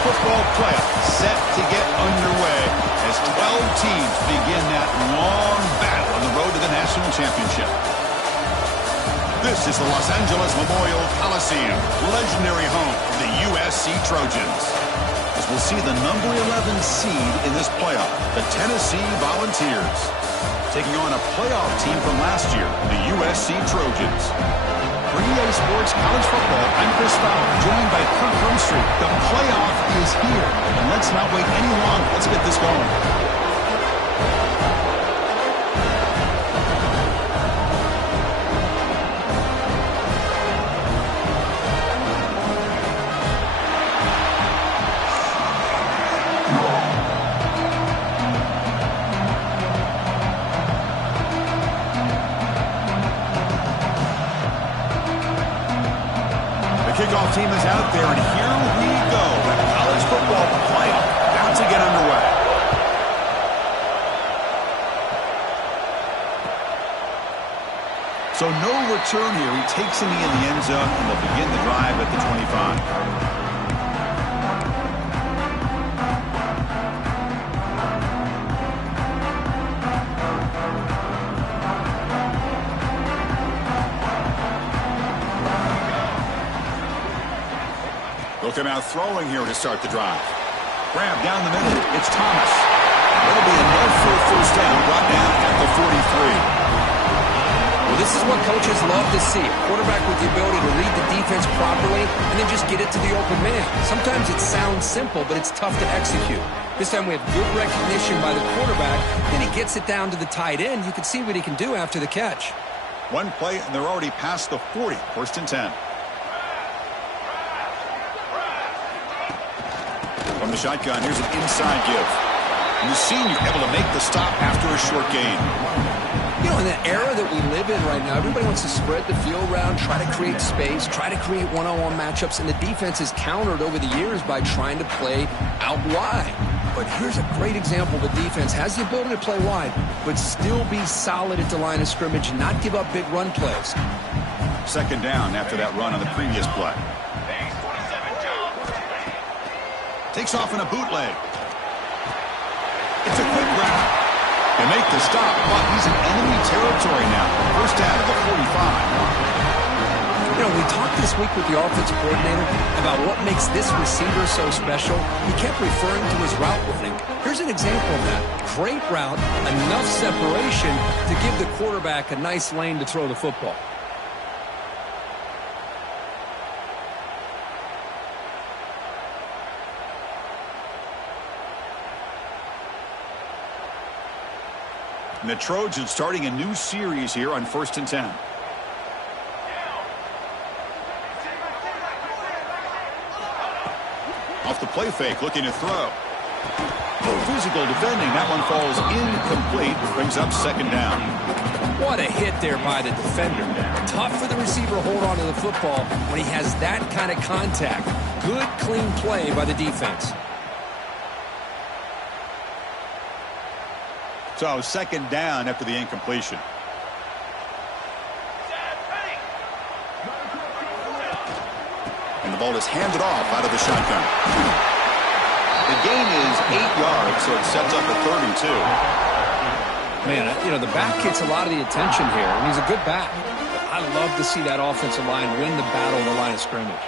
football playoff set to get underway as 12 teams begin that long battle on the road to the national championship. This is the Los Angeles Memorial Coliseum, legendary home of the USC Trojans. As we'll see the number 11 seed in this playoff, the Tennessee Volunteers, taking on a playoff team from last year, the USC Trojans. For EA Sports College Football, I'm Chris Fowler, joined by Kirk Hermstreet. The playoff is here, and let's not wait any longer. Let's get this going. Kickoff team is out there, and here we go. The college football playoff about to get underway. So no return here. He takes it in the end zone, and they'll begin the drive at the 25. Looking out throwing here to start the drive. Grab down the middle. It's Thomas. That'll be enough for a first down, brought down at the 43. Well, this is what coaches love to see. A quarterback with the ability to read the defense properly and then just get it to the open man. Sometimes it sounds simple, but it's tough to execute. This time we have good recognition by the quarterback. Then he gets it down to the tight end. You can see what he can do after the catch. One play, and they're already past the 40. First and 10. From the shotgun, here's an inside give. And the senior able to make the stop after a short gain. You know, in the era that we live in right now, everybody wants to spread the field around, try to create space, try to create one-on-one matchups, and the defense is countered over the years by trying to play out wide. But here's a great example. The defense has the ability to play wide, but still be solid at the line of scrimmage and not give up big run plays. Second down after that run on the previous play. Takes off in a bootleg. It's a quick grab. They make the stop, but he's in enemy territory now. First down at the 45. You know, we talked this week with the offensive coordinator about what makes this receiver so special. He kept referring to his route running. Here's an example of that. Great route, enough separation to give the quarterback a nice lane to throw the football. And the Trojans starting a new series here on 1st and 10. Off the play fake, looking to throw. Physical defending. That one falls incomplete. Brings up second down. What a hit there by the defender. Tough for the receiver to hold on to the football when he has that kind of contact. Good, clean play by the defense. So second down after the incompletion. And the ball is handed off out of the shotgun. The gain is 8 yards, so it sets up a 32. Man, you know, the back gets a lot of the attention here, and he's a good back. I love to see that offensive line win the battle on the line of scrimmage.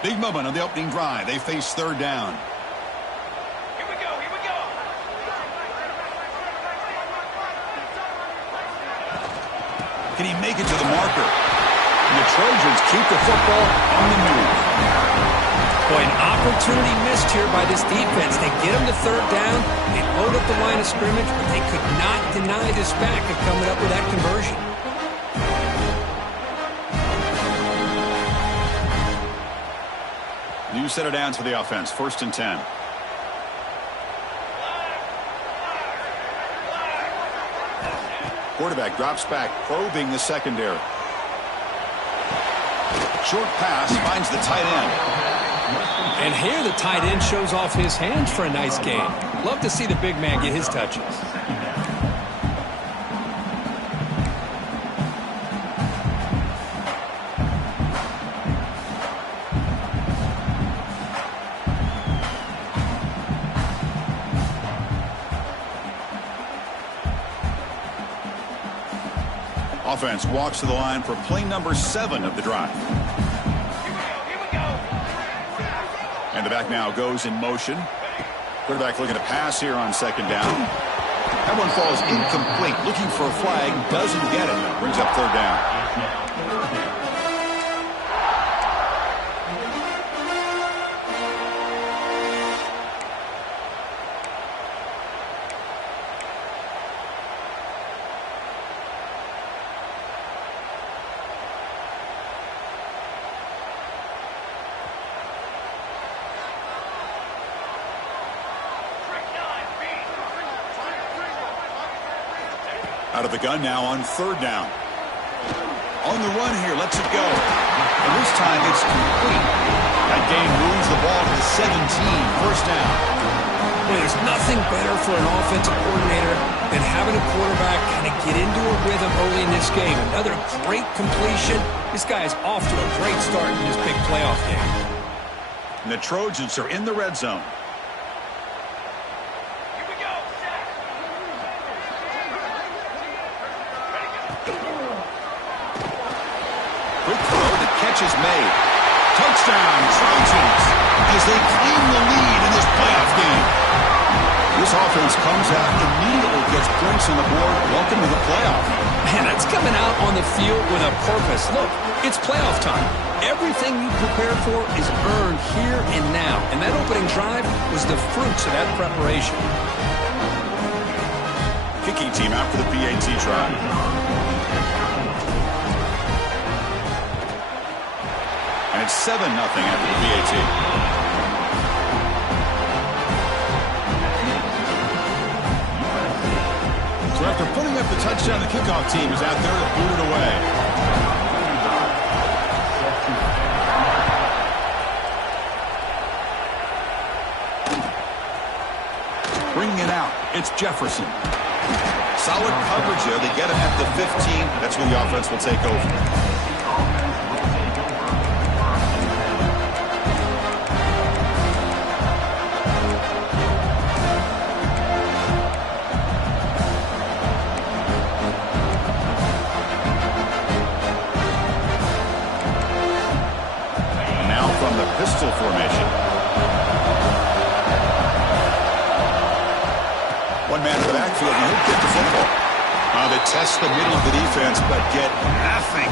Big moment on the opening drive. They face third down. Here we go, here we go. Can he make it to the marker? And the Trojans keep the football on the move. Boy, an opportunity missed here by this defense. They get him to third down. They load up the line of scrimmage, but they could not deny this back of coming up with that conversion. New center down to the offense. 1st and 10. Quarterback drops back, probing the secondary. Short pass finds the tight end. And here the tight end shows off his hands for a nice game. Love to see the big man get his touches. Offense walks to the line for play number 7 of the drive. Here we go. And the back now goes in motion. Quarterback looking to pass here on second down. That one falls incomplete. Looking for a flag. Doesn't get it. Brings up third down. Out of the gun now on third down. On the run here, lets it go. And this time it's complete. That gain moves the ball to the 17, first down. Well, there's nothing better for an offensive coordinator than having a quarterback kind of get into a rhythm early in this game. Another great completion. This guy is off to a great start in this big playoff game. And the Trojans are in the red zone. Quick throw, the catch is made. Touchdown, Trojans, as they claim the lead in this playoff game. This offense comes out immediately, gets points on the board. Welcome to the playoff. Man, that's coming out on the field with a purpose. Look, it's playoff time. Everything you prepare for is earned here and now. And that opening drive was the fruits of that preparation. Kicking team out for the PAT try. And it's 7-0 after the PAT. So after putting up the touchdown, the kickoff team is out there to boot it away. Bringing it out, it's Jefferson. Solid coverage there. They get him at the 15. That's when the offense will take over. Pistol formation. One man in the backfield, and he'll get the football. They test the middle of the defense, but get nothing.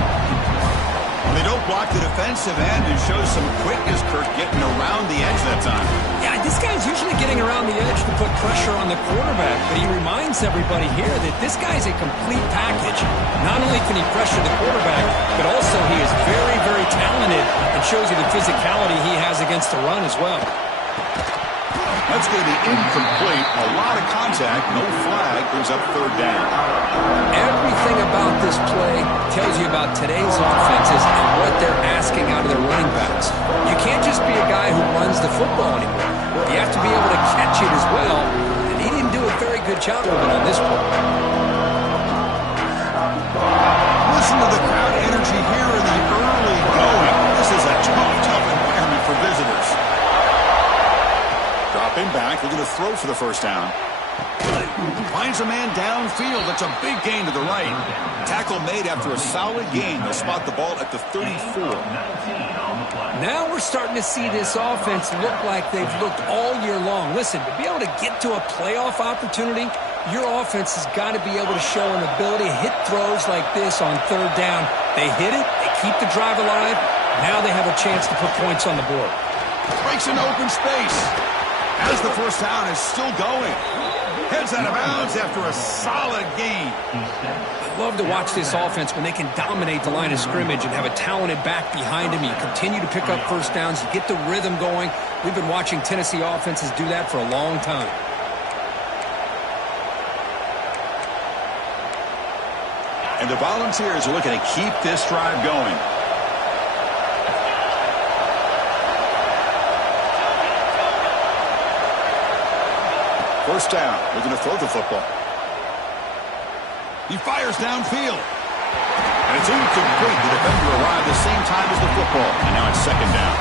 They don't block the defensive end and show some quickness, Kirk, getting around the edge that time. Yeah, this guy's usually getting around the edge to put pressure on the quarterback, but he reminds everybody here that this guy's a complete package. Not only can he pressure the quarterback, but also he is very, very talented and shows you the physicality he has against the run as well. That's going to be incomplete. A lot of contact, no flag, brings up third down. Everything about this play tells you about today's offenses and what they're asking out of their running backs. You can't just be a guy who runs the football anymore. You have to be able to catch it as well, and he didn't do a very good job of it on this play. Listen to the crowd energy here in the early going. This is a tough environment for visitors. Dropping back, looking to throw for the first down. Finds a man downfield. That's a big gain to the right. Tackle made after a solid gain. They'll spot the ball at the 34. Now we're starting to see this offense look like they've looked all year long. Listen, to be able to get to a playoff opportunity, your offense has got to be able to show an ability to hit throws like this on third down. They hit it. They keep the drive alive. Now they have a chance to put points on the board. Breaks into open space. As the first down is still going. Heads out of bounds after a solid gain. I love to watch this offense when they can dominate the line of scrimmage and have a talented back behind him. You continue to pick up first downs. You get the rhythm going. We've been watching Tennessee offenses do that for a long time. And the Volunteers are looking to keep this drive going. First down, looking to throw the football. He fires downfield. And it's incomplete. The defender arrived the same time as the football. And now it's second down.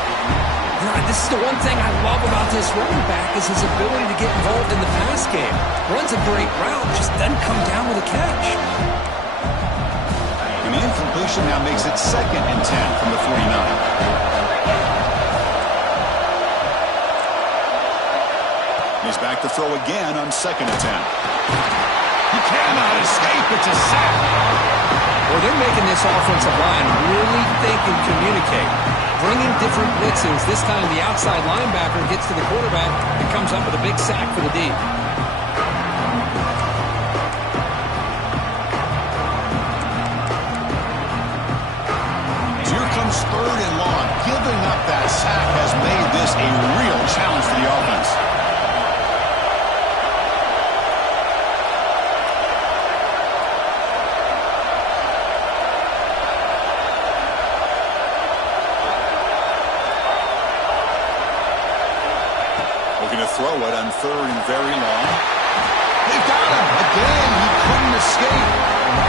All right, this is the one thing I love about this running back is his ability to get involved in the pass game. Runs a great route, just doesn't come down with a catch. completion now makes it 2nd and 10 from the 49. He's back to throw again on 2nd and 10. He cannot escape. It's a sack. Well, they're making this offensive line really think and communicate. Bringing different blitzes. This time the outside linebacker gets to the quarterback and comes up with a big sack for the D. Here comes 3rd and long. Giving up that sack has made this a real challenge for the offense. Looking to throw it on 3rd and very long. They've got him. Again, he couldn't escape.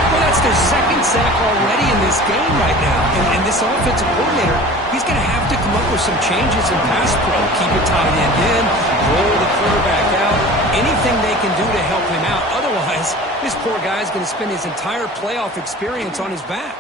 Well, that's their 2nd sack already in this game right now. And this offensive coordinator, he's going to have to come up with some changes in pass pro. Keep a tight end in, roll the quarterback out, anything they can do to help him out. Otherwise, this poor guy's going to spend his entire playoff experience on his back.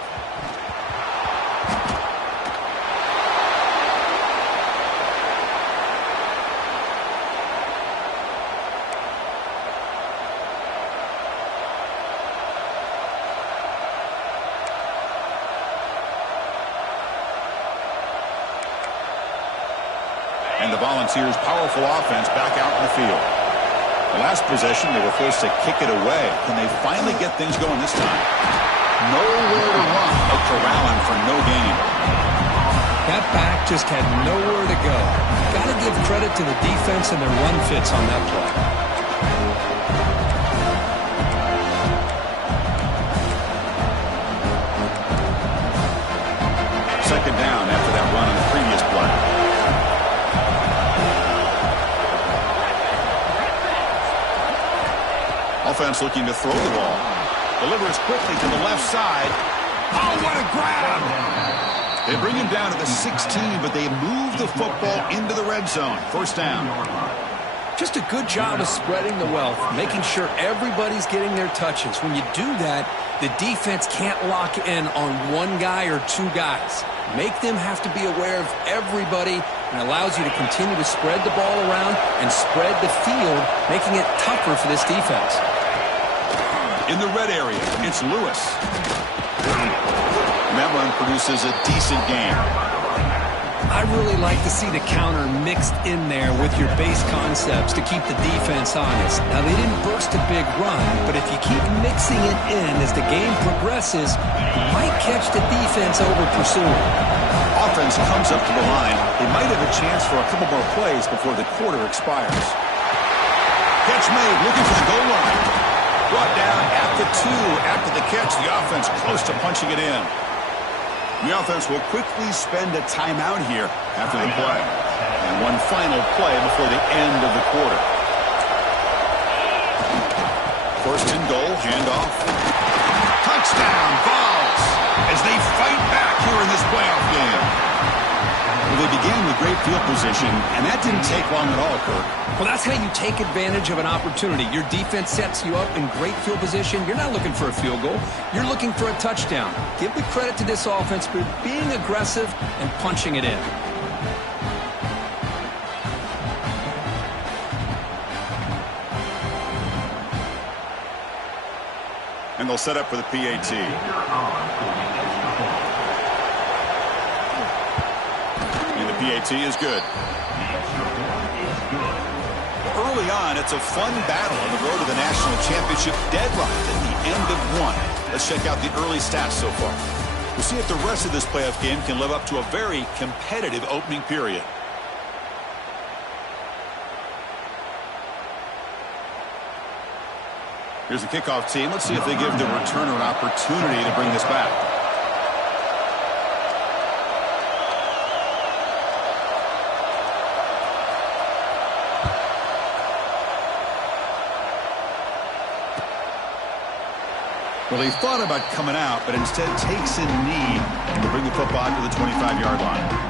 And the Volunteers' powerful offense back out in the field. The last possession, they were forced to kick it away. Can they finally get things going this time? Nowhere to run, but corralling for no gain. That back just had nowhere to go. Got to give credit to the defense and their run fits on that play. Second down after that run on the previous play. Offense looking to throw the ball. Delivers quickly to the left side. Oh, what a grab! They bring him down to the 16, but they move the football into the red zone. 1st down. Just a good job of spreading the wealth, making sure everybody's getting their touches. When you do that, the defense can't lock in on one guy or 2 guys. Make them have to be aware of everybody, and allows you to continue to spread the ball around and spread the field, making it tougher for this defense. In the red area, it's Lewis. And that run produces a decent game. I really like to see the counter mixed in there with your base concepts to keep the defense honest. Now, they didn't burst a big run, but if you keep mixing it in as the game progresses, you might catch the defense over pursuing. Offense comes up to the line. They might have a chance for a couple more plays before the quarter expires. Catch made, looking for the goal line. Brought down at the 2 after the catch. The offense close to punching it in. The offense will quickly spend a timeout here after the play. And one final play before the end of the quarter. 1st and goal, handoff. Touchdown, Vols, as they fight back here in this playoff game. Well, they began with great field position, and that didn't take long at all, Kirk. Well, that's how you take advantage of an opportunity. Your defense sets you up in great field position. You're not looking for a field goal. You're looking for a touchdown. Give the credit to this offense for being aggressive and punching it in. And they'll set up for the PAT. And the PAT is good. Early on, it's a fun battle on the road to the national championship, deadlocked at the end of one. Let's check out the early stats so far. We'll see if the rest of this playoff game can live up to a very competitive opening period. Here's the kickoff team. Let's see if they give the returner an opportunity to bring this back. Well, he thought about coming out, but instead takes a knee to bring the football to the 25-yard line.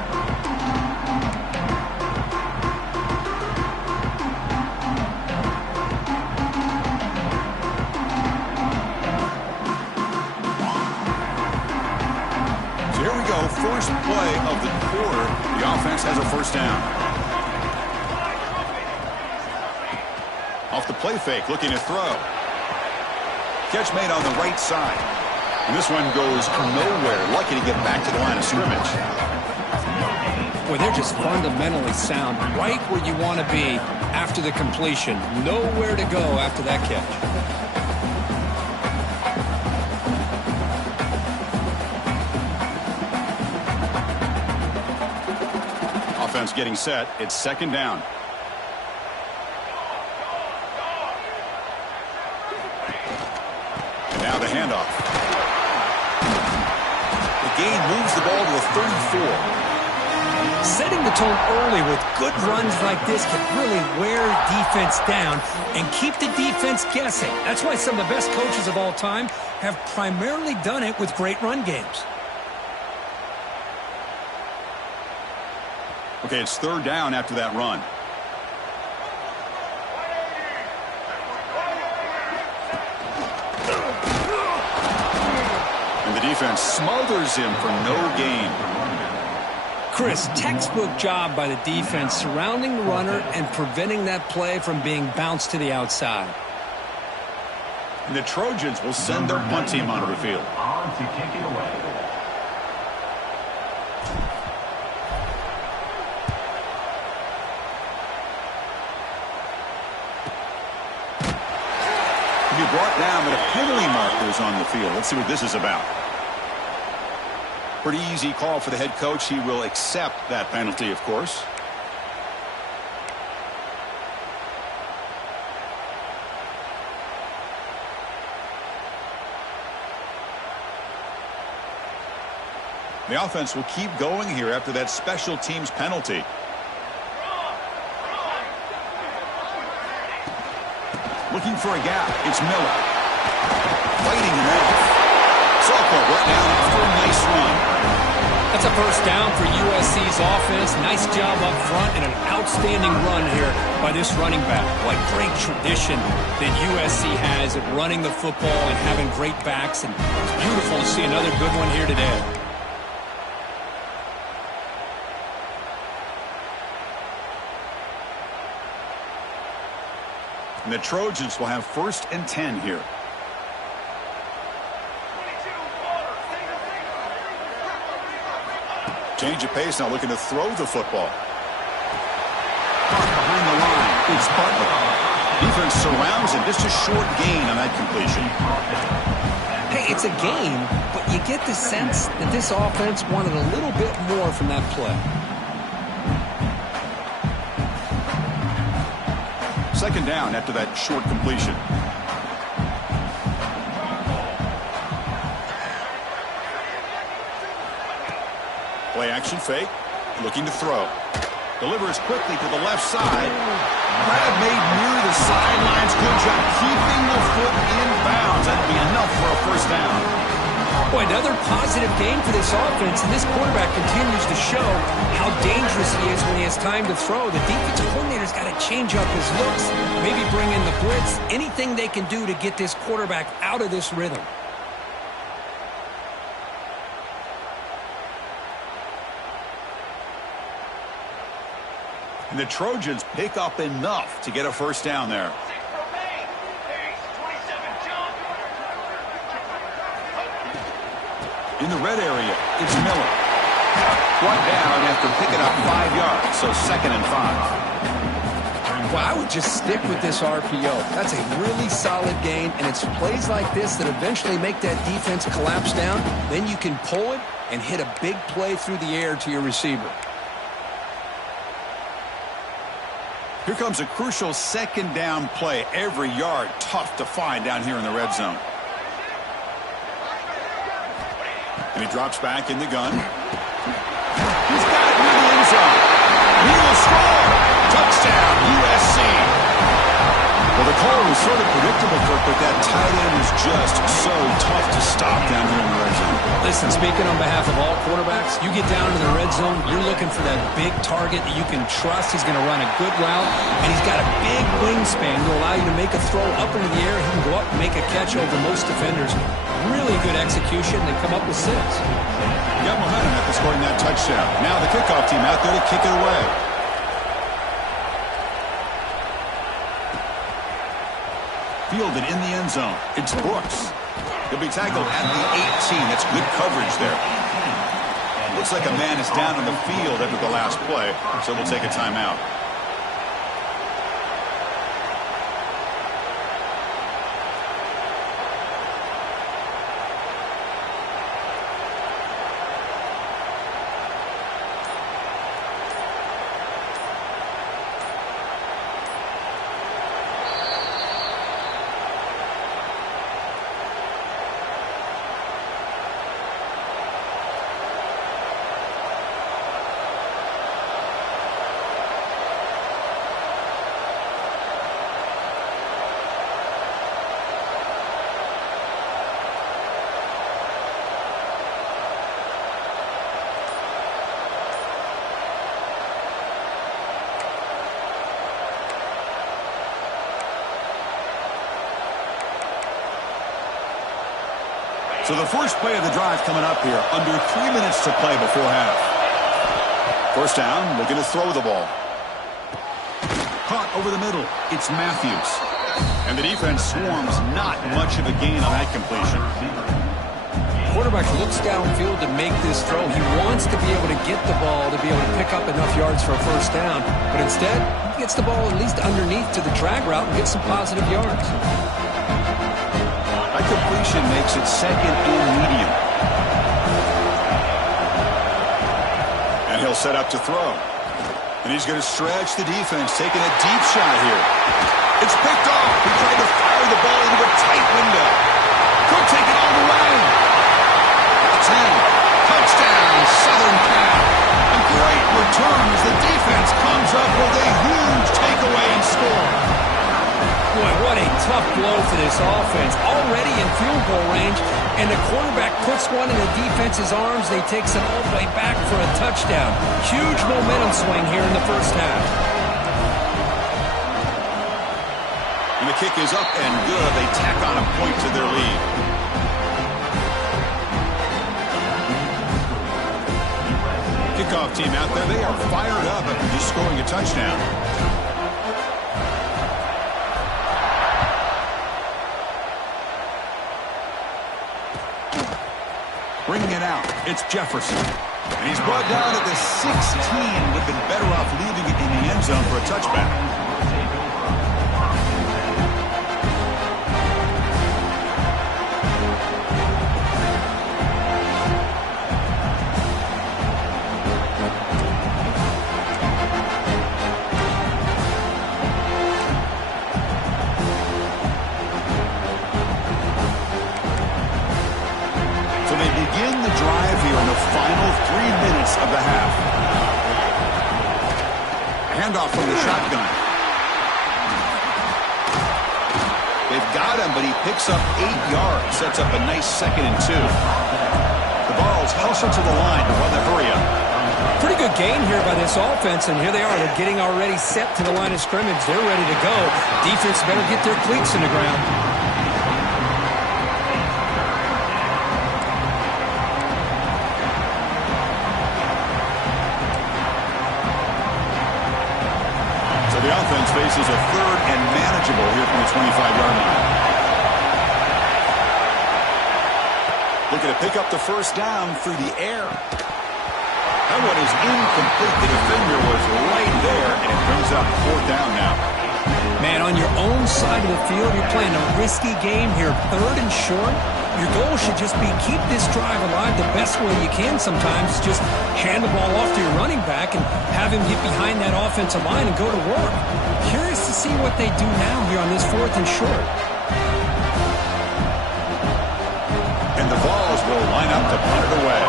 first play of the quarter. The offense has a first down. Off the play fake, looking to throw. Catch made on the right side. And this one goes nowhere. Lucky to get back to the line of scrimmage. Boy, they're just fundamentally sound, right where you want to be after the completion. Nowhere to go after that catch. Offense getting set. It's second down. And now the handoff. The gain moves the ball to a 34. Setting the tone early with good runs like this can really wear defense down and keep the defense guessing. That's why some of the best coaches of all time have primarily done it with great run games. Okay, it's third down after that run. And the defense smothers him for no gain. Chris, textbook job by the defense surrounding the runner and preventing that play from being bounced to the outside. And the Trojans will send their punt team onto the field. On to kick it away. He brought down, but a penalty marker is on the field. Let's see what this is about. Pretty easy call for the head coach. He will accept that penalty, of course. The offense will keep going here after that special teams penalty. Looking for a gap. It's Miller. Fighting him off. Soko right down after a nice run. That's a first down for USC's offense. Nice job up front and an outstanding run here by this running back. What great tradition that USC has at running the football and having great backs. And it's beautiful to see another good one here today. And the Trojans will have first and 10 here. Change of pace now, looking to throw the football. Behind the line, it's Butler. Defense surrounds him. Just a short gain on that completion. Hey, it's a game, but you get the sense that this offense wanted a little bit more from that play. Second down after that short completion. Play action fake. Looking to throw. Delivers quickly to the left side. Grab made near the sidelines. Good job keeping the foot in bounds. That'll be enough for a first down. Boy, another positive game for this offense, and this quarterback continues to show how dangerous he is when he has time to throw. The defensive coordinator's got to change up his looks, maybe bring in the blitz, anything they can do to get this quarterback out of this rhythm. And the Trojans pick up enough to get a first down there. In the red area, it's Miller. Brought down after picking up 5 yards, so second and 5. Well, I would just stick with this RPO. That's a really solid gain, and it's plays like this that eventually make that defense collapse down. Then you can pull it and hit a big play through the air to your receiver. Here comes a crucial second down play. Every yard tough to find down here in the red zone. And he drops back in the gun. He's got it near the end zone. He will score. Touchdown, USC. Well, the call was was sort of predictable, Kirk, but that tight end is just so tough to stop down here in the red zone. Listen, speaking on behalf of all quarterbacks, you get down into the red zone, you're looking for that big target that you can trust. He's going to run a good route, and he's got a big wingspan to allow you to make a throw up into the air. He can go up and make a catch over most defenders. Really good execution. They come up with 6. Got momentum after scoring that touchdown. Now the kickoff team out there to kick it away. Fielded in the end zone. It's Brooks. He'll be tackled at the 18. That's good coverage there. Looks like a man is down on the field after the last play, so they'll take a timeout. So the first play of the drive coming up here, under 3 minutes to play before half. First down, looking to throw the ball. Caught over the middle, it's Matthews. And the defense swarms, not much of a gain on that completion. Quarterback looks downfield to make this throw. He wants to be able to get the ball to be able to pick up enough yards for a first down. But instead, he gets the ball at least underneath to the drag route and gets some positive yards. That completion makes it second and medium. And he'll set up to throw. And he's going to stretch the defense, taking a deep shot here. It's picked off. He tried to fire the ball into a tight window. Could take it all the way. 10. Touchdown, Southern Cal. A great return as the defense comes up with a huge takeaway and score. Boy, what a tough blow for this offense. Already in field goal range, and the quarterback puts one in the defense's arms. They takes it all the way back for a touchdown. Huge momentum swing here in the first half. And the kick is up and good. They tack on a point to their lead. Kickoff team out there. They are fired up after just scoring a touchdown. Bringing it out, it's Jefferson. And he's brought down at the 16. Would have been better off leaving it in the end zone for a touchback. Of the half. Handoff from the shotgun. They've got him, but he picks up 8 yards. Sets up a nice 2nd and 2. The ball's hustled to the line to run the hurry up. Pretty good gain here by this offense, and here they are. They're getting already set to the line of scrimmage. They're ready to go. Defense better get their cleats in the ground. The offense faces a 3rd and manageable here from the 25-yard line. Looking to pick up the first down through the air. That one is incomplete. The defender was right there, and it brings up 4th down now. Man, on your own side of the field, you're playing a risky game here. 3rd and short. Your goal should just be keep this drive alive the best way you can sometimes. Just hand the ball off to your running back and have him get behind that offensive line and go to work. Curious to see what they do now here on this 4th and short. And the Vols will line up to punt it away.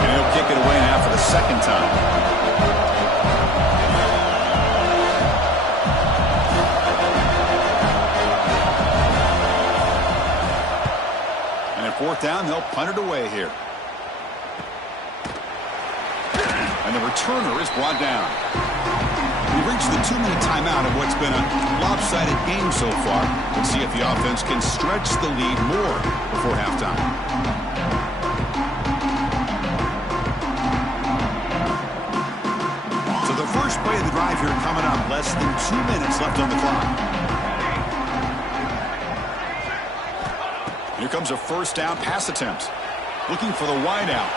And he'll kick it away now for the 2nd time. brought down. They'll punt it away here. And the returner is brought down. We've reached the 2-minute timeout of what's been a lopsided game so far. Let's see if the offense can stretch the lead more before halftime. So the first play of the drive here coming up. Less than 2 minutes left on the clock. Here comes a first down pass attempt. Looking for the wide out.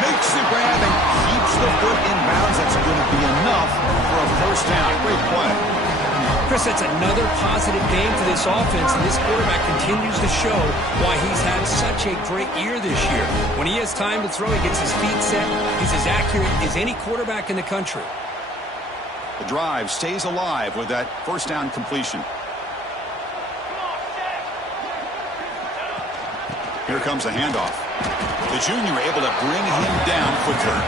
Makes the grab and keeps the foot in bounds. That's going to be enough for a first down. Great play. Chris, that's another positive game for this offense, and this quarterback continues to show why he's had such a great year this year. When he has time to throw, he gets his feet set. He's as accurate as any quarterback in the country. The drive stays alive with that first down completion. Here comes the handoff. The junior able to bring him down quicker.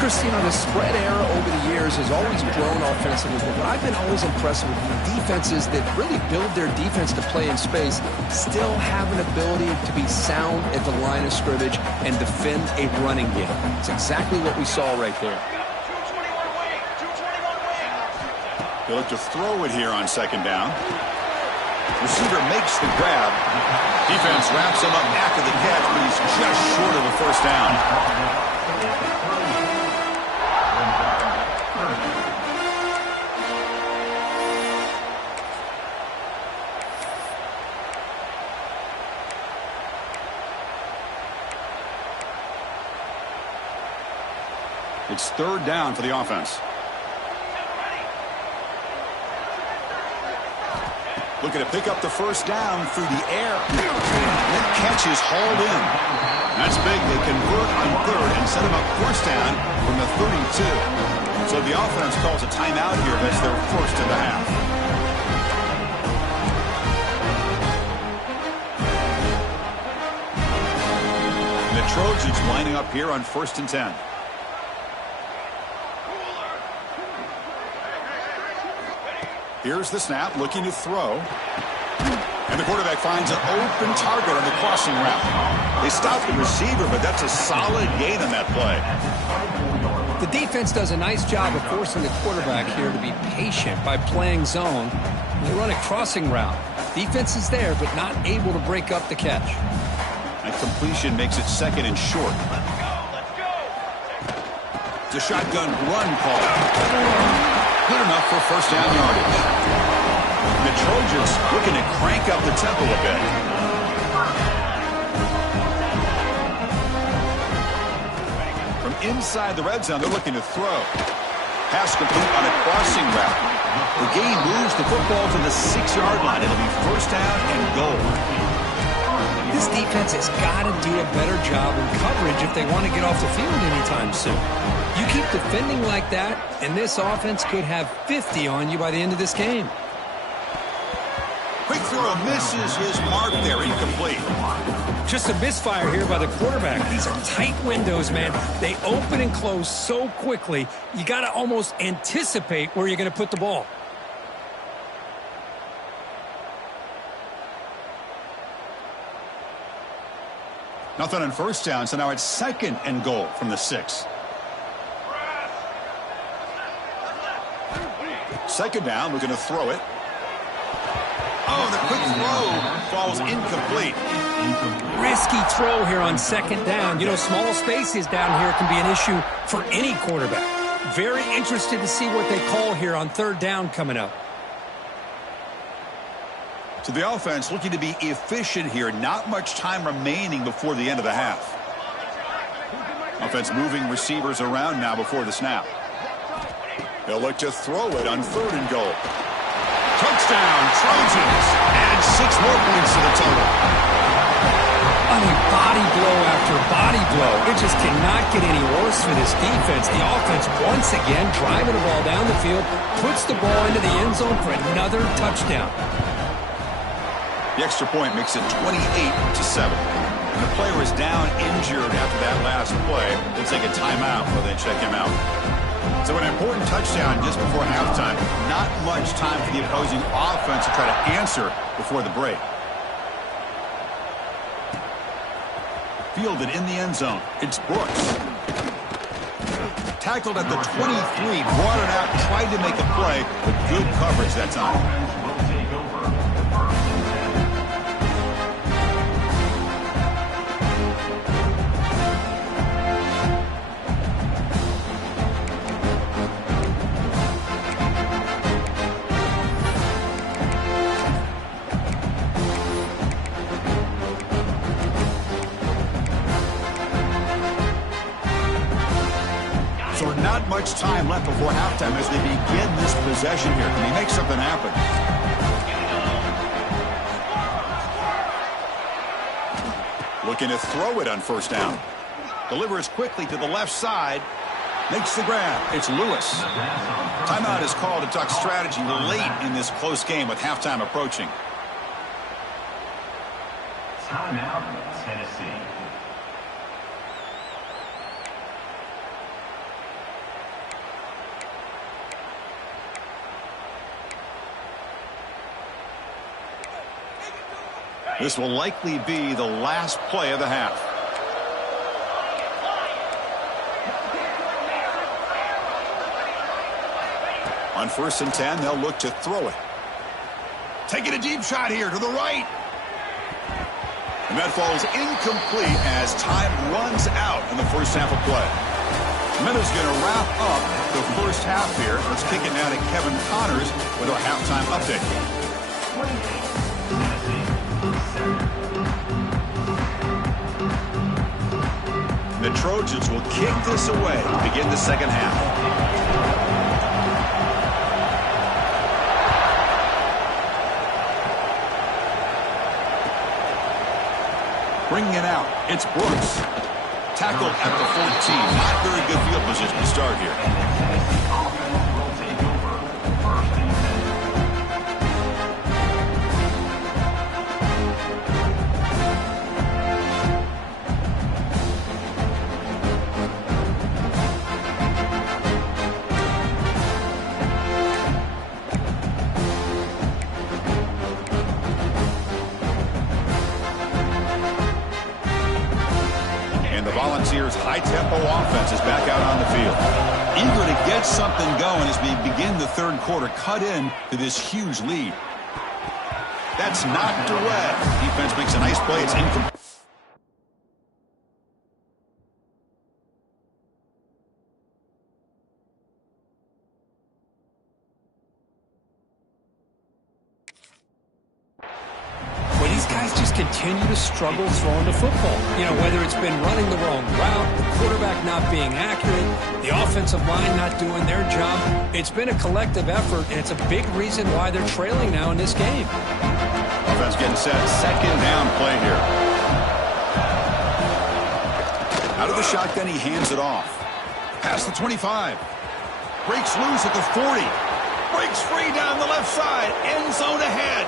Christine, the spread era over the years has always grown offensively, but what I've been always impressed with defenses that really build their defense to play in space still have an ability to be sound at the line of scrimmage and defend a running game. It's exactly what we saw right there. They look to throw it here on second down. Receiver makes the grab. Defense wraps him up after the catch, but he's just short of the first down. It's third down for the offense. Looking to pick up the first down through the air. That catch is hauled in. That's big. They convert on third and set him up first down from the 32. So the offense calls a timeout here. That's their first of the half. And the Trojans lining up here on 1st and 10. Here's the snap, looking to throw. And the quarterback finds an open target on the crossing route. They stop the receiver, but that's a solid gain on that play. The defense does a nice job of forcing the quarterback here to be patient by playing zone. They run a crossing route. Defense is there, but not able to break up the catch. That completion makes it second and short. Let's go. It's a shotgun run call. Good enough for first down yardage. The Trojans looking to crank up the tempo a bit. From inside the red zone, they're looking to throw. Pass complete on a crossing route. The game moves the football to the 6-yard line. It'll be first down and goal. This defense has got to do a better job in coverage if they want to get off the field anytime soon. You keep defending like that, and this offense could have 50 on you by the end of this game. Quick throw misses his mark there, incomplete. Just a misfire here by the quarterback. These are tight windows, man. They open and close so quickly, you got to almost anticipate where you're going to put the ball. Nothing on first down, so now it's second and goal from the 6. Second down, we're going to throw it. Oh, the quick throw falls incomplete. Risky throw here on second down. You know, small spaces down here can be an issue for any quarterback. Very interested to see what they call here on third down coming up. So the offense looking to be efficient here. Not much time remaining before the end of the half. Offense moving receivers around now before the snap. They'll look to throw it on third and goal. Touchdown, Trojans. And 6 more points to the total. I mean, body blow after body blow. It just cannot get any worse for this defense. The offense, once again, driving the ball down the field, puts the ball into the end zone for another touchdown. The extra point makes it 28-7. And the player is down injured after that last play. They'll take a timeout while they check him out. So an important touchdown just before halftime. Not much time for the opposing offense to try to answer before the break. fielded in the end zone. It's Brooks. Tackled at the 23, brought it out, tried to make a play, but good coverage that time. So not much time left before halftime as they begin this possession here. Can he make something happen? Looking to throw it on first down. Delivers quickly to the left side. Makes the grab. It's Lewis. Timeout is called to talk strategy late in this close game with halftime approaching. Timeout, Tennessee. This will likely be the last play of the half. On 1st and 10, they'll look to throw it. Taking a deep shot here to the right. And that falls incomplete as time runs out in the first half of play. Minutes going to wrap up the first half here. Let's kick it now to Kevin Connors with our halftime update. The Trojans will kick this away to begin the second half. Bringing it out, it's Brooks. Tackled at the 14. Not very good field position to start here. Volunteers' high-tempo offense is back out on the field. Eager to get something going as we begin the third quarter, cut in to this huge lead. That's knocked away. Defense makes a nice play. It's incomplete. Continue to struggle throwing the football. You know, whether it's been running the wrong route, the quarterback not being accurate, the offensive line not doing their job. It's been a collective effort, and it's a big reason why they're trailing now in this game. Offense getting set. Second down play here. Out of the shotgun, he hands it off. Past the 25. Breaks loose at the 40. Breaks free down the left side. End zone ahead.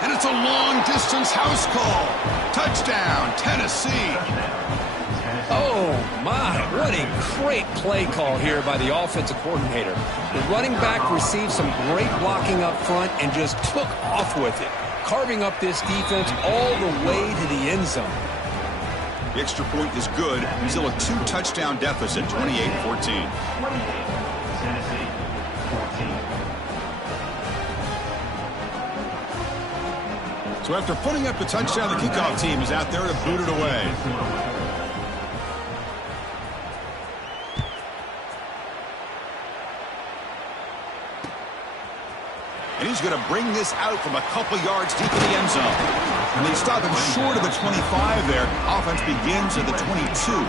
And it's a long-distance house call. Touchdown, Tennessee. Oh, my. What a great play call here by the offensive coordinator. The running back received some great blocking up front and just took off with it, carving up this defense all the way to the end zone. The extra point is good. He's still a 2-touchdown deficit, 28-14. So after putting up the touchdown, the kickoff team is out there to boot it away. And he's going to bring this out from a couple yards deep in the end zone. And they stop him short of the 25 there. Offense begins at the 22.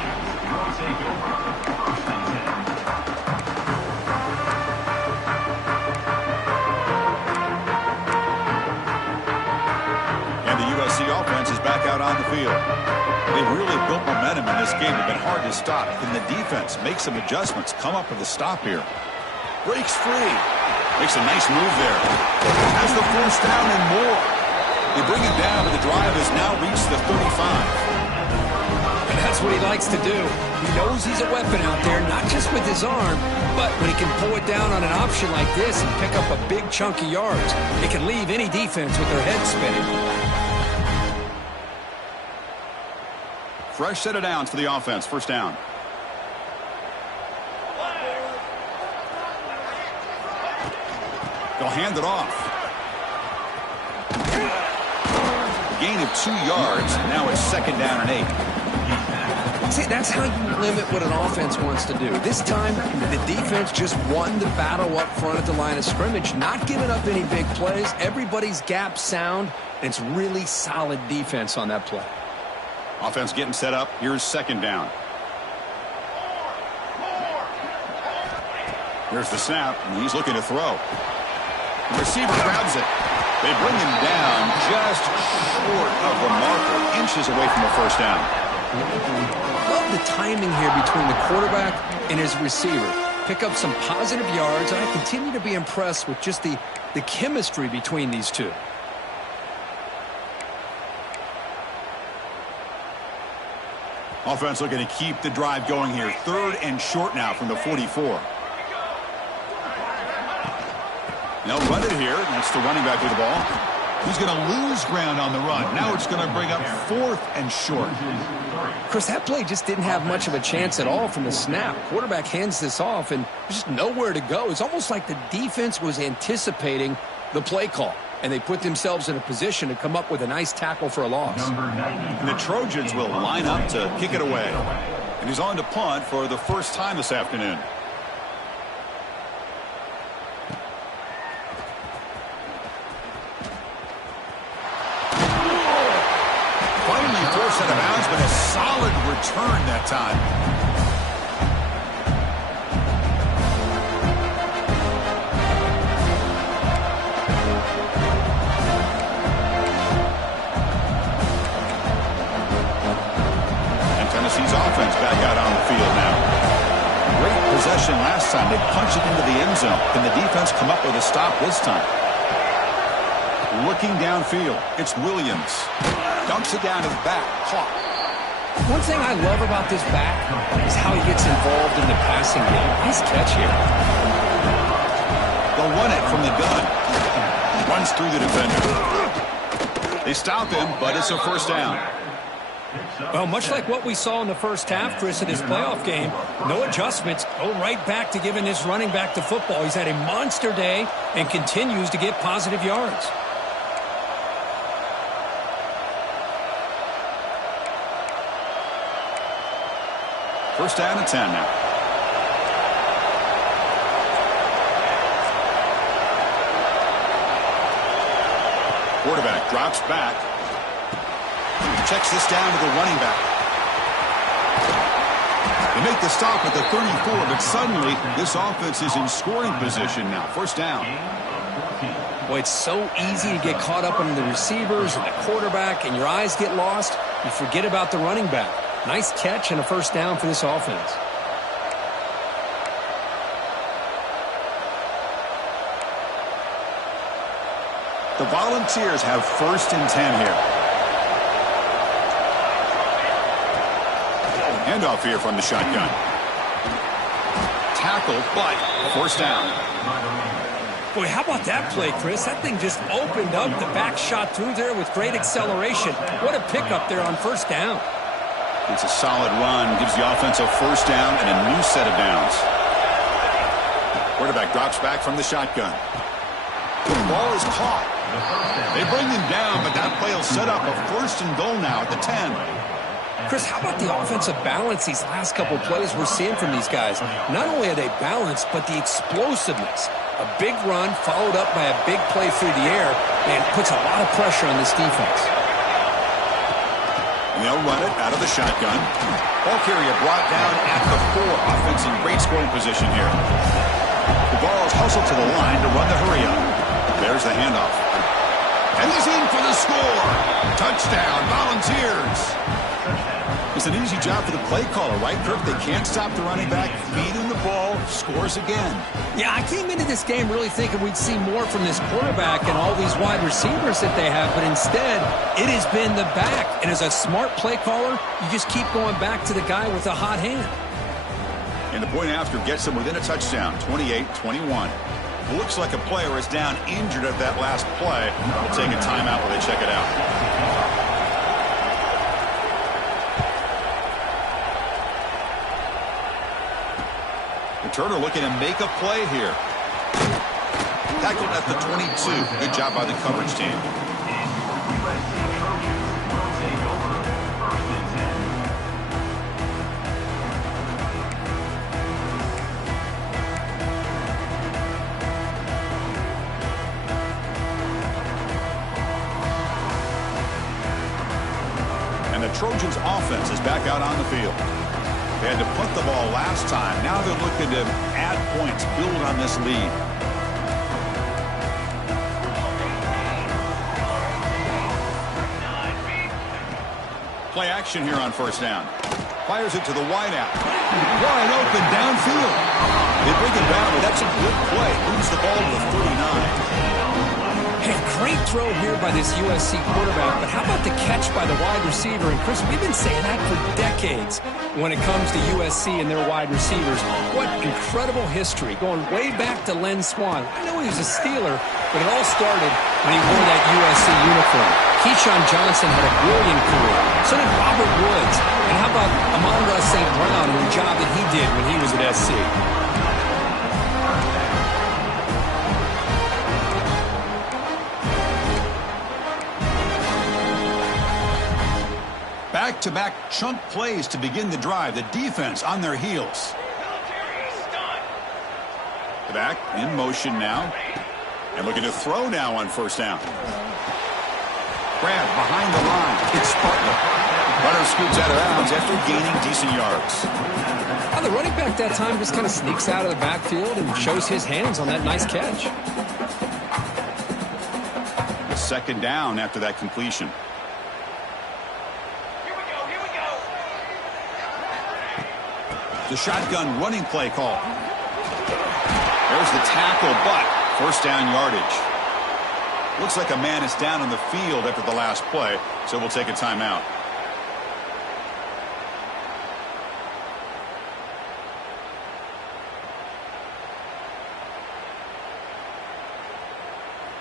Offense is back out on the field. They've really built momentum in this game. It's been hard to stop. Can the defense make some adjustments, come up with a stop here? Breaks free. Makes a nice move there. Has the first down and more. They bring it down, but the drive has now reached the 35. And that's what he likes to do. He knows he's a weapon out there, not just with his arm, but when he can pull it down on an option like this and pick up a big chunk of yards, it can leave any defense with their head spinning. Fresh set of downs for the offense. First down. They'll hand it off. Gain of 2 yards. Now it's second down and 8. See, that's how you limit what an offense wants to do. This time, the defense just won the battle up front at the line of scrimmage, not giving up any big plays. Everybody's gap sound, and it's really solid defense on that play. Offense getting set up. Here's second down. Here's the snap, and he's looking to throw. The receiver grabs it. They bring him down just short of the marker, inches away from the first down. Love the timing here between the quarterback and his receiver. Pick up some positive yards, and I continue to be impressed with just the chemistry between these two. Offense looking to keep the drive going here. Third and short now from the 44. They'll run it here. That's the running back with the ball. He's going to lose ground on the run. Now it's going to bring up fourth and short. Chris, that play just didn't have much of a chance at all from the snap. Quarterback hands this off, and there's just nowhere to go. It's almost like the defense was anticipating the play call, and they put themselves in a position to come up with a nice tackle for a loss. And the Trojans will line up to kick it away. And he's on to punt for the first time this afternoon. Forced out of bounds, but a solid return that time. And Tennessee's offense back out on the field now. Great possession last time. They punched it into the end zone. Can the defense come up with a stop this time? Looking downfield, it's Williams. Dunks it down to the back. Caught. One thing I love about this back is how he gets involved in the passing game. Nice catch here. They'll run it from the gun. Runs through the defender. They stop him, but it's a first down. Well, much like what we saw in the first half, Chris, in this playoff game, no adjustments. Go right back to giving this running back the football. He's had a monster day and continues to get positive yards. First down and 10 now. Quarterback drops back. Checks this down to the running back. They make the stop at the 34, but suddenly this offense is in scoring position now. First down. Boy, it's so easy to get caught up in the receivers and the quarterback, and your eyes get lost. You forget about the running back. Nice catch and a first down for this offense. The Volunteers have first and 10 here. Handoff here from the shotgun. Tackled, but first down. Boy, how about that play, Chris? That thing just opened up. The back shot through there with great acceleration. What a pickup there on first down. It's a solid run. Gives the offense a first down and a new set of downs. Quarterback drops back from the shotgun. The ball is caught. They bring him down, but that play will set up a first and goal now at the 10. Chris, how about the offensive balance these last couple plays we're seeing from these guys? Not only are they balanced, but the explosiveness. A big run followed up by a big play through the air, and puts a lot of pressure on this defense. And they'll run it out of the shotgun. Ball carrier brought down at the 4. Offense in great scoring position here. The ball is hustled to the line to run the hurry up. There's the handoff. And he's in for the score. Touchdown, Volunteers. It's an easy job for the play caller, right, Kirk? They can't stop the running back. Feed him the ball. Scores again. Yeah, I came into this game really thinking we'd see more from this quarterback and all these wide receivers that they have, but instead, it has been the back. And as a smart play caller, you just keep going back to the guy with a hot hand. And the point after gets them within a touchdown, 28-21. Looks like a player is down injured at that last play. We'll take a timeout while they check it out. Turner looking to make a play here. Tackled at the 22. Good job by the coverage team. And the Trojans offense is back out on the field. They had to punt the ball last time. Now they're looking to add points, build on this lead. Play action here on first down. Fires it to the wideout. Wide open downfield. They bring it back, but that's a good play. Moves the ball to the 39. Hey, great throw here by this USC quarterback, but how about the catch by the wide receiver? And Chris, we've been saying that for decades when it comes to USC and their wide receivers. What incredible history, going way back to Len Swan. I know he was a Steeler, but it all started when he wore that USC uniform. Keyshawn Johnson had a brilliant career. So did Robert Woods. And how about Amon-Ra St. Brown and the job that he did when he was at SC? Back-to-back chunk plays to begin the drive. The defense on their heels. The back in motion now. And looking to throw now on first down. Grab behind the line. It's Butler. Runner scoots out of bounds after gaining decent yards. Now the running back that time just kind of sneaks out of the backfield and shows his hands on that nice catch. A second down after that completion. The shotgun running play call. There's the tackle, but first down yardage. Looks like a man is down on the field after the last play, so we'll take a timeout.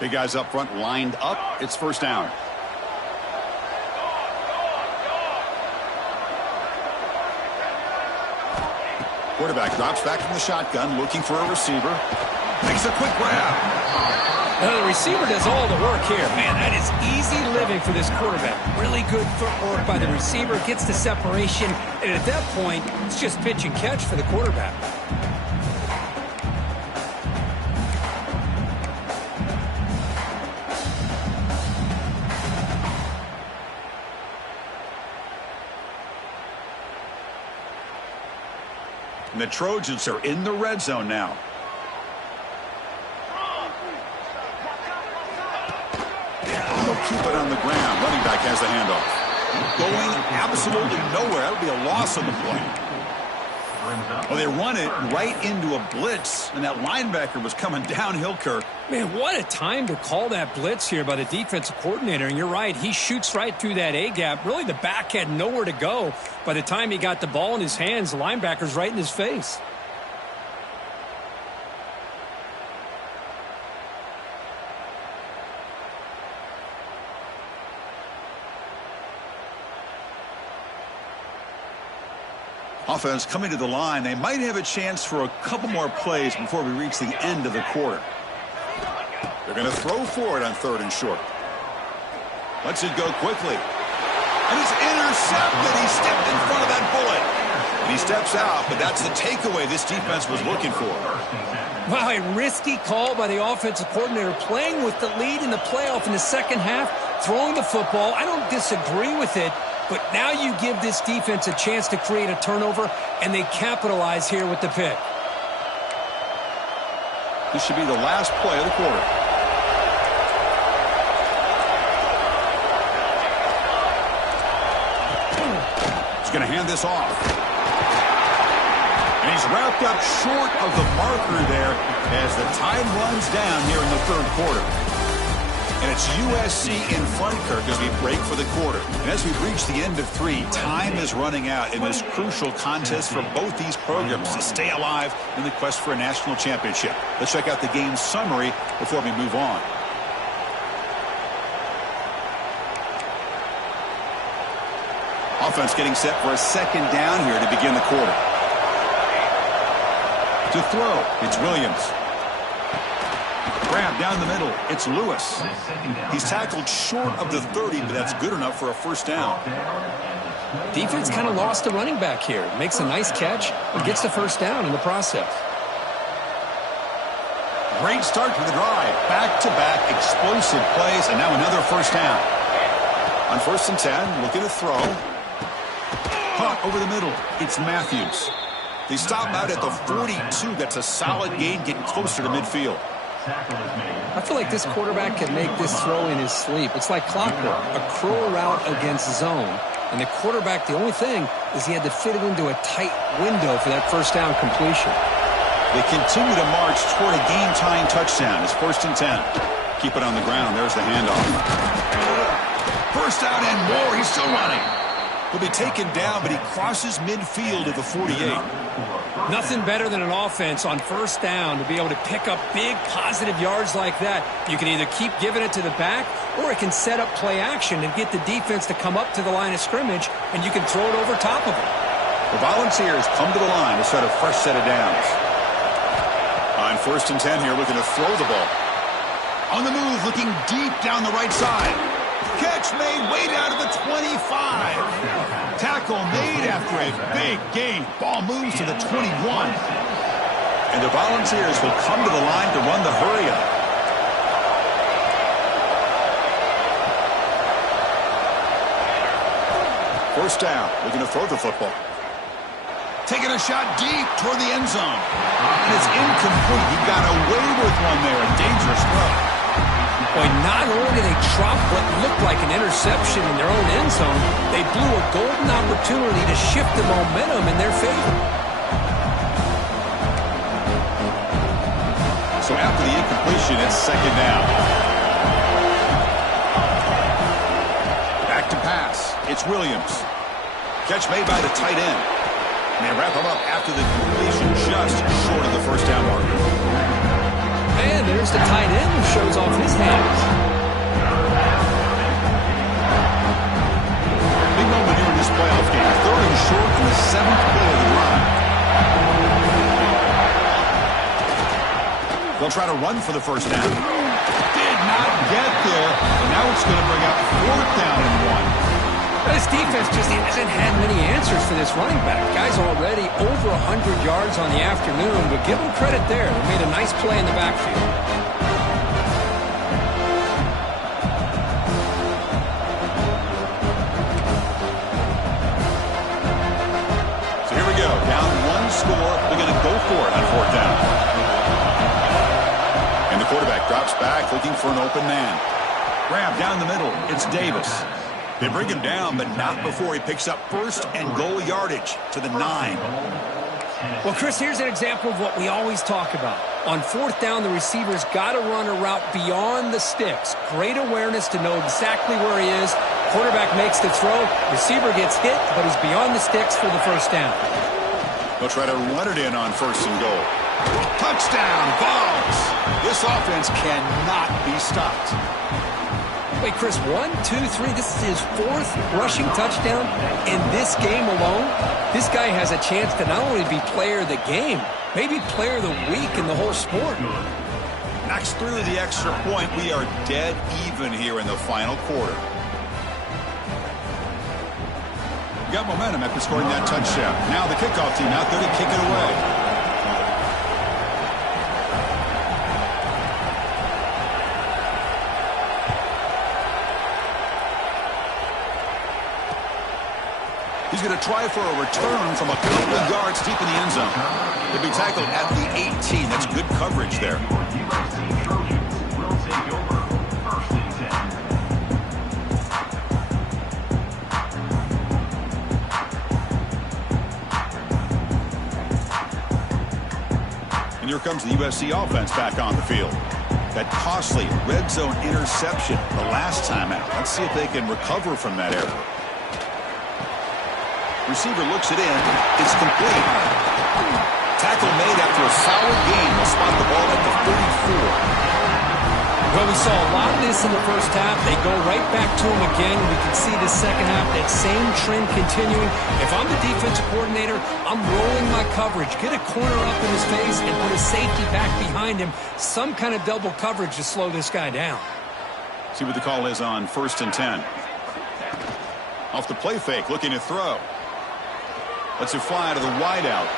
Big guys up front lined up. It's first down. Quarterback drops back from the shotgun, looking for a receiver. Makes a quick grab. Now the receiver does all the work here. Man, that is easy living for this quarterback. Really good footwork by the receiver, gets the separation, and at that point, it's just pitch and catch for the quarterback. And the Trojans are in the red zone now. They'll keep it on the ground. Running back has the handoff. Going absolutely nowhere. That would be a loss on the play. Well, they run it right into a blitz, and that linebacker was coming downhill, Kirk. Man, what a time to call that blitz here by the defensive coordinator. And you're right, he shoots right through that A-gap. Really, the back had nowhere to go. By the time he got the ball in his hands, the linebacker's right in his face. Offense coming to the line. They might have a chance for a couple more plays before we reach the end of the quarter. They're going to throw for it on third and short. Lets it go quickly. And it's intercepted. He stepped in front of that bullet. And he steps out, but that's the takeaway this defense was looking for. Wow, a risky call by the offensive coordinator, playing with the lead in the playoff in the second half, throwing the football. I don't disagree with it. But now you give this defense a chance to create a turnover, and they capitalize here with the pick. This should be the last play of the quarter. He's going to hand this off. And he's wrapped up short of the marker there as the time runs down here in the third quarter. And it's USC in front, Kirk, as we break for the quarter. And as we've reached the end of three, time is running out in this crucial contest for both these programs to stay alive in the quest for a national championship. Let's check out the game summary before we move on. Offense getting set for a second down here to begin the quarter. To throw, it's Williams. Grab down the middle, it's Lewis. He's tackled short of the 30, but that's good enough for a first down. Defense kind of lost a running back here. Makes a nice catch and gets the first down in the process. Great start to the drive. Back-to-back explosive plays, and now another first down. On 1st and 10, looking to throw. Caught over the middle. It's Matthews. They stop out at the 42. That's a solid gain, getting closer to midfield. I feel like this quarterback can make this throw in his sleep. It's like clockwork, a curl route against zone. And the quarterback, the only thing is he had to fit it into a tight window for that first down completion. They continue to march toward a game-tying touchdown. It's 1st and 10. Keep it on the ground. There's the handoff. First down and more. He's still running. He'll be taken down, but he crosses midfield at the 48. Nothing better than an offense on first down to be able to pick up big positive yards like that. You can either keep giving it to the back, or it can set up play action and get the defense to come up to the line of scrimmage, and you can throw it over top of them. The Volunteers come to the line to start a fresh set of downs. On 1st and 10 here, looking to throw the ball. On the move, looking deep down the right side. Catch made way down to the 25. Tackle made after a big gain. Ball moves to the 21. And the Volunteers will come to the line to run the hurry-up. First down, looking to throw the football. Taking a shot deep toward the end zone. And it's incomplete. He got away with one there. A dangerous throw. Boy, not only did they drop what looked like an interception in their own end zone, they blew a golden opportunity to shift the momentum in their favor. So after the incompletion, it's 2nd down. Back to pass. It's Williams. Catch made by the tight end. And they wrap him up after the completion, just short of the first down mark. And there's the tight end who shows off his hands. Big moment here in this playoff game. 3rd and short in the 7th play of the drive. They'll try to run for the first down. Did not get there. And now it's going to bring up 4th down and 1. This defense just hasn't had many answers for this running back. Guys already over 100 yards on the afternoon, but give them credit there. They made a nice play in the backfield. So here we go. Down 1 score. They're going to go for it on 4th down. And the quarterback drops back looking for an open man. Grab down the middle. It's Davis. They bring him down, but not before he picks up 1st and goal yardage to the 9. Well, Chris, here's an example of what we always talk about. On 4th down, the receiver's got to run a route beyond the sticks. Great awareness to know exactly where he is. Quarterback makes the throw. Receiver gets hit, but he's beyond the sticks for the first down. They'll try to run it in on 1st and goal. Touchdown, Vols! This offense cannot be stopped. Wait, Chris, 1, 2, 3. This is his 4th rushing touchdown in this game alone. This guy has a chance to not only be player of the game, maybe player of the week in the whole sport. Knocks through the extra point. We are dead even here in the final quarter. Got momentum after scoring that touchdown. Now the kickoff team out there to kick it away. He's going to try for a return from a couple of yards deep in the end zone. He'll be tackled at the 18. That's good coverage there. And here comes the USC offense back on the field. That costly red zone interception the last time out. Let's see if they can recover from that error. Receiver looks it in. It's complete. Tackle made after a solid gain. They'll spot the ball at the 34. Well, we saw a lot of this in the first half. They go right back to him again. We can see the second half, that same trend continuing. If I'm the defensive coordinator, I'm rolling my coverage. Get a corner up in his face and put a safety back behind him. Some kind of double coverage to slow this guy down. See what the call is on 1st and 10. Off the play fake, looking to throw. Lets it fly to the wideout.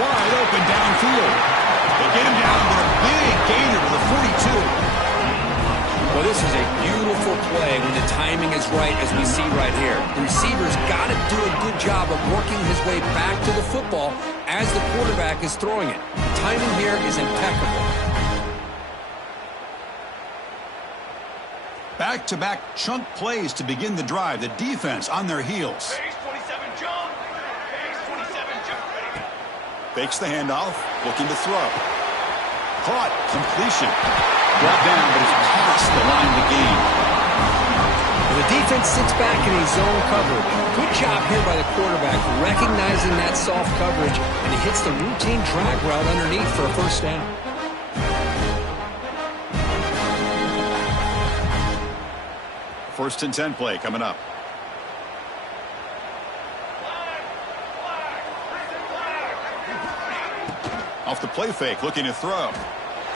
Wide open downfield. They get him down with a big gainer to the 42. Well, this is a beautiful play when the timing is right, as we see right here. The receiver's got to do a good job of working his way back to the football as the quarterback is throwing it. The timing here is impeccable. Back-to-back chunk plays to begin the drive. The defense on their heels. Fakes the handoff, looking to throw. Caught, completion. Brought down, but it's past the line of the game. The defense sits back in a zone coverage. Good job here by the quarterback, recognizing that soft coverage, and he hits the routine drag route underneath for a first down. First and 10 play coming up. Off the play fake, looking to throw.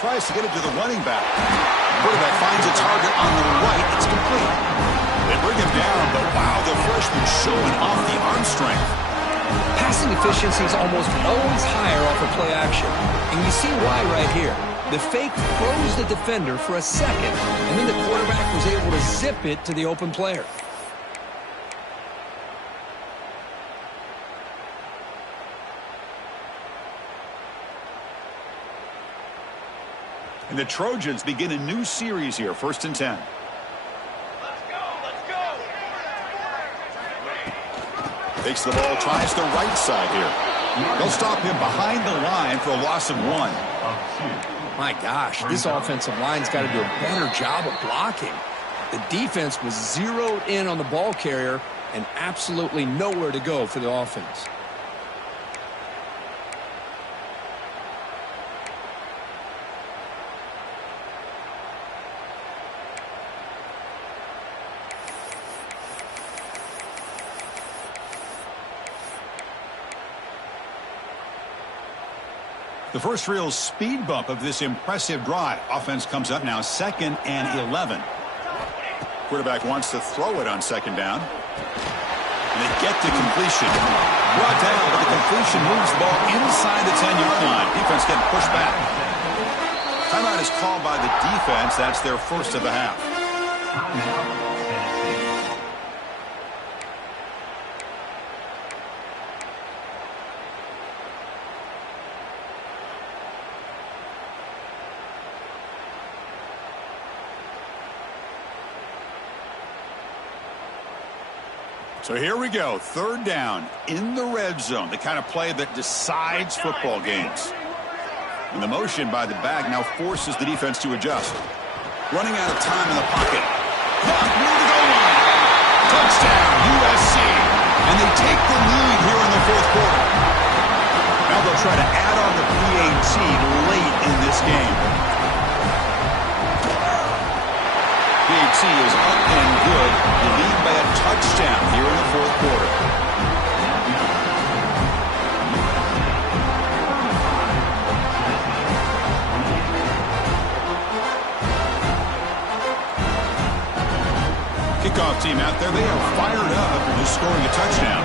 Tries to get it to the running back. Quarterback finds a target on the right. It's complete. They bring him down, but wow, the freshman showing off the arm strength. Passing efficiency is almost always higher off of play action. And you see why right here. The fake froze the defender for a second, and then the quarterback was able to zip it to the open player. And the Trojans begin a new series here, 1st and 10. Let's go. Takes the ball, tries the right side here. They'll stop him behind the line for a loss of 1. My gosh, this offensive line's got to do a better job of blocking. The defense was zeroed in on the ball carrier and absolutely nowhere to go for the offense. The first real speed bump of this impressive drive. Offense comes up now 2nd and 11. Quarterback wants to throw it on 2nd down. And they get to completion. Brought down, but the completion moves the ball inside the 10-yard line. Defense getting pushed back. Timeout is called by the defense. That's their first of the half. So here we go, 3rd down in the red zone, the kind of play that decides football games. And the motion by the back now forces the defense to adjust. Running out of time in the pocket. Clock near the goal line. Touchdown, USC. And they take the lead here in the 4th quarter. Now they'll try to add on the PAT late in this game. PAT is up and good. The lead by a touchdown here in the 4th quarter. Kickoff team out there, they are fired up after just scoring a touchdown.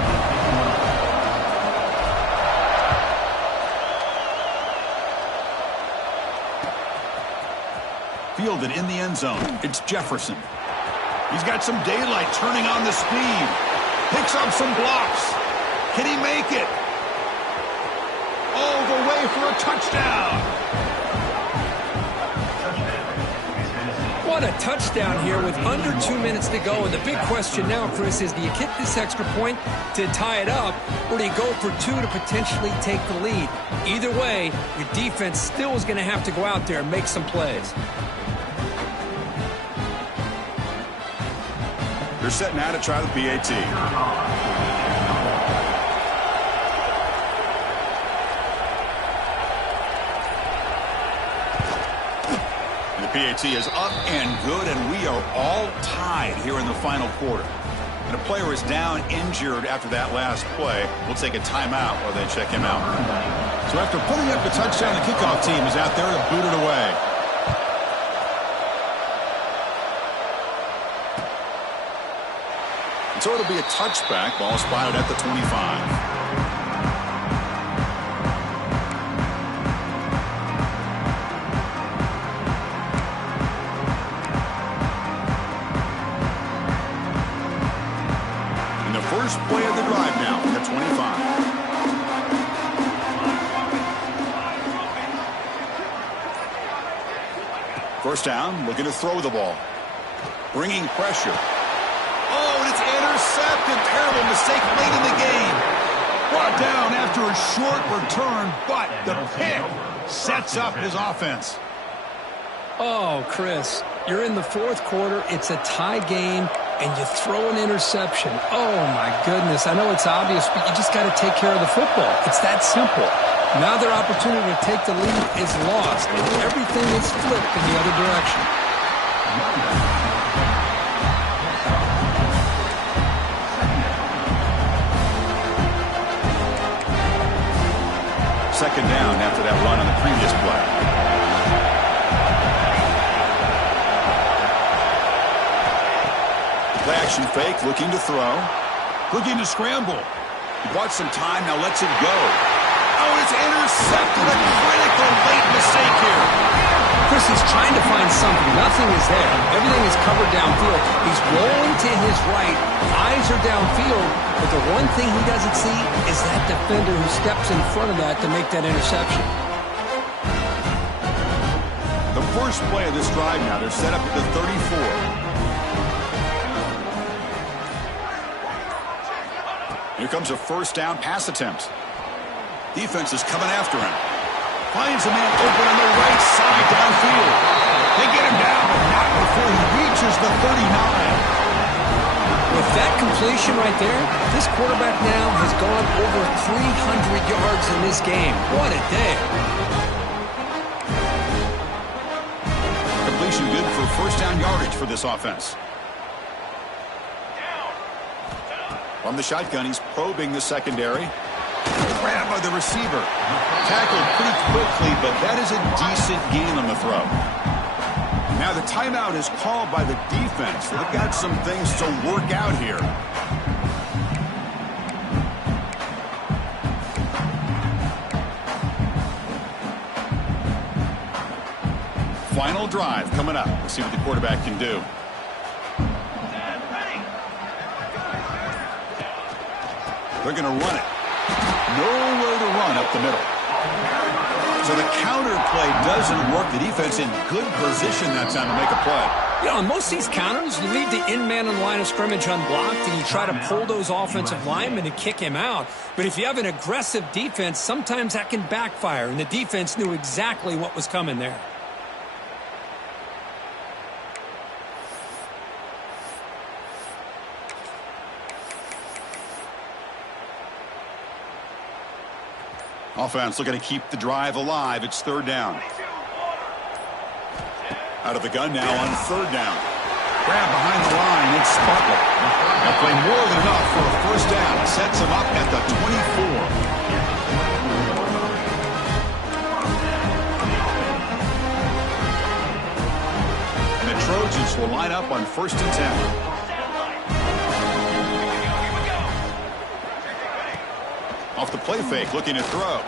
Fielded in the end zone. It's Jefferson. He's got some daylight, turning on the speed. Picks up some blocks. Can he make it? All the way for a touchdown. What a touchdown here with under 2 minutes to go. And the big question now, Chris, is do you kick this extra point to tie it up, or do you go for 2 to potentially take the lead? Either way, your defense still is going to have to go out there and make some plays. They're setting out to try the PAT. And the PAT is up and good, and we are all tied here in the final quarter. And a player is down injured after that last play. We'll take a timeout while they check him out. So after putting up the touchdown, the kickoff team is out there to boot it away. And so it'll be a touchback. Ball spotted at the 25. First play of the drive now at 25. First down, looking to throw the ball. Bringing pressure. Oh, and it's intercepted. Terrible mistake late in the game. Brought down after a short return, but the pick sets up his offense. Oh, Chris, you're in the fourth quarter. It's a tie game, and you throw an interception. Oh, my goodness. I know it's obvious, but you just got to take care of the football. It's that simple. Now their opportunity to take the lead is lost, and everything is flipped in the other direction. Second down after that run on the previous play. Play action fake, looking to throw. Looking to scramble. He bought some time, now lets it go. Oh, it's intercepted. A critical late mistake here. Chris, he's trying to find something. Nothing is there. Everything is covered downfield. He's rolling to his right. Eyes are downfield. But the one thing he doesn't see is that defender who steps in front of that to make that interception. The first play of this drive now, they're set up at the 34. Here comes a first down pass attempt. Defense is coming after him. Finds a man open on the right side downfield. They get him down, but not before he reaches the 39. With that completion right there, this quarterback now has gone over 300 yards in this game. What a day. Completion good for first down yardage for this offense. From the shotgun, he's probing the secondary. Grabbed by the receiver. Tackled pretty quickly, but that is a decent gain on the throw. Now the timeout is called by the defense. They've got some things to work out here. Final drive coming up. Let's see what the quarterback can do. They're going to run it. Nowhere to run up the middle. So the counter play doesn't work. The defense in good position that time to make a play. You know, on most of these counters, you leave the in-man on the line of scrimmage unblocked, and you try to pull those offensive linemen and kick him out. But if you have an aggressive defense, sometimes that can backfire, and the defense knew exactly what was coming there. Offense looking to keep the drive alive. It's third down. Out of the gun now on third down. Grab behind the line. It's Sputler. That play more than enough for a first down. Sets him up at the 24. And the Trojans will line up on first and 10. Off the play fake, looking to throw.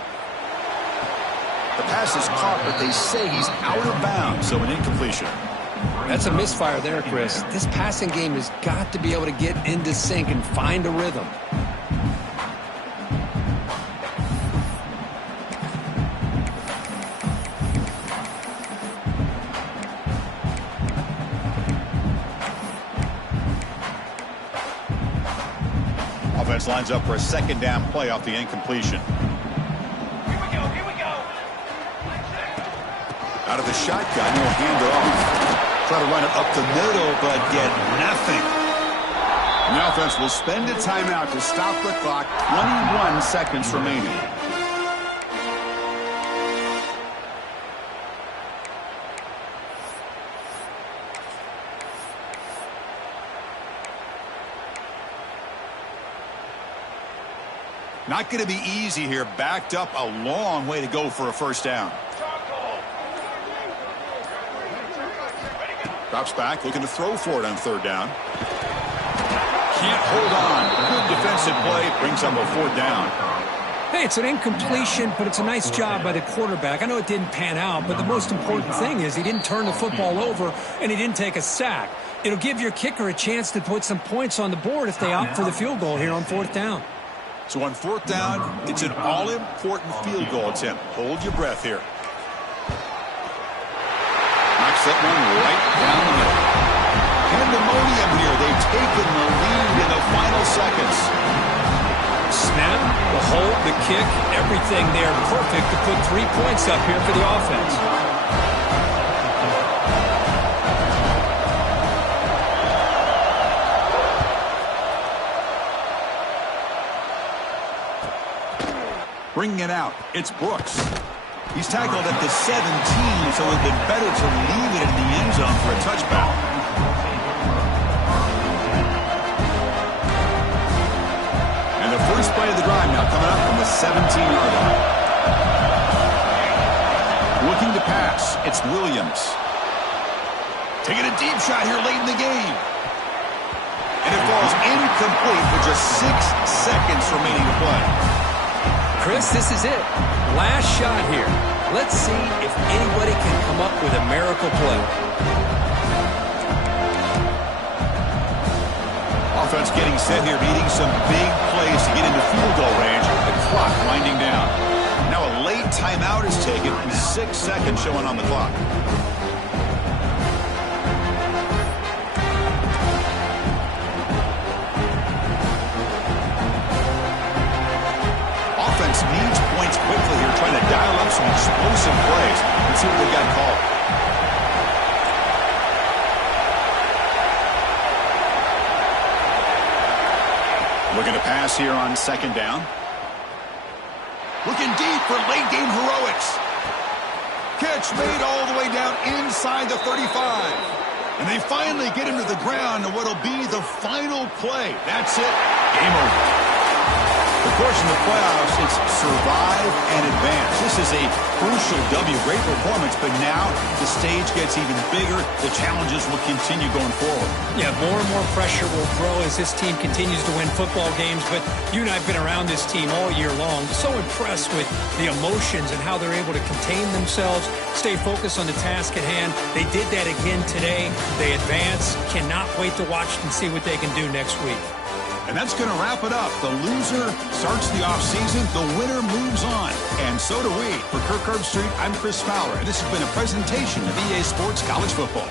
The pass is caught, but they say he's out of bounds, so an incompletion. That's a misfire there, Chris. This passing game has got to be able to get into sync and find a rhythm. Offense lines up for a second down play off the incompletion. Here we go, here we go. Out of the shotgun, he'll hand it off. Try to run it up the middle, but get nothing. And the offense will spend a timeout to stop the clock. 21 seconds remaining. Not going to be easy here. Backed up a long way to go for a first down. Drops back, looking to throw for it on third down. Can't hold on. Good defensive play. Brings up a fourth down. Hey, it's an incompletion, but it's a nice job by the quarterback. I know it didn't pan out, but the most important thing is he didn't turn the football over and he didn't take a sack. It'll give your kicker a chance to put some points on the board if they opt for the field goal here on fourth down. So on fourth down, it's an all-important field goal attempt. Hold your breath here. Knocks that one right down the middle. Pandemonium here. They've taken the lead in the final seconds. Snap, the hold, the kick, everything there perfect to put 3 points up here for the offense. Bringing it out, it's Brooks. He's tackled at the 17, so it would have been better to leave it in the end zone for a touchback. And the first play of the drive now coming up from the 17-yard line. Looking to pass, it's Williams. Taking a deep shot here late in the game. And it falls incomplete with just 6 seconds remaining to play. Chris, this is it. Last shot here. Let's see if anybody can come up with a miracle play. Offense getting set here, needing some big plays to get into field goal range. The clock winding down. Now a late timeout is taken, 6 seconds showing on the clock. Needs points quickly here, trying to dial up some explosive plays. Let's see what they got called. Looking to pass here on second down. Looking deep for late game heroics. Catch made all the way down inside the 35. And they finally get him to the ground and what'll be the final play. That's it. Game over. Of course, in the playoffs, it's survive and advance. This is a crucial W. Great performance, but now the stage gets even bigger. The challenges will continue going forward. Yeah, more and more pressure will grow as this team continues to win football games, but you and I have been around this team all year long. So impressed with the emotions and how they're able to contain themselves, stay focused on the task at hand. They did that again today. They advance. Cannot wait to watch and see what they can do next week. And that's going to wrap it up. The loser starts the offseason. The winner moves on. And so do we. For Kirk Herbstreit, I'm Chris Fowler. And this has been a presentation of EA Sports College Football.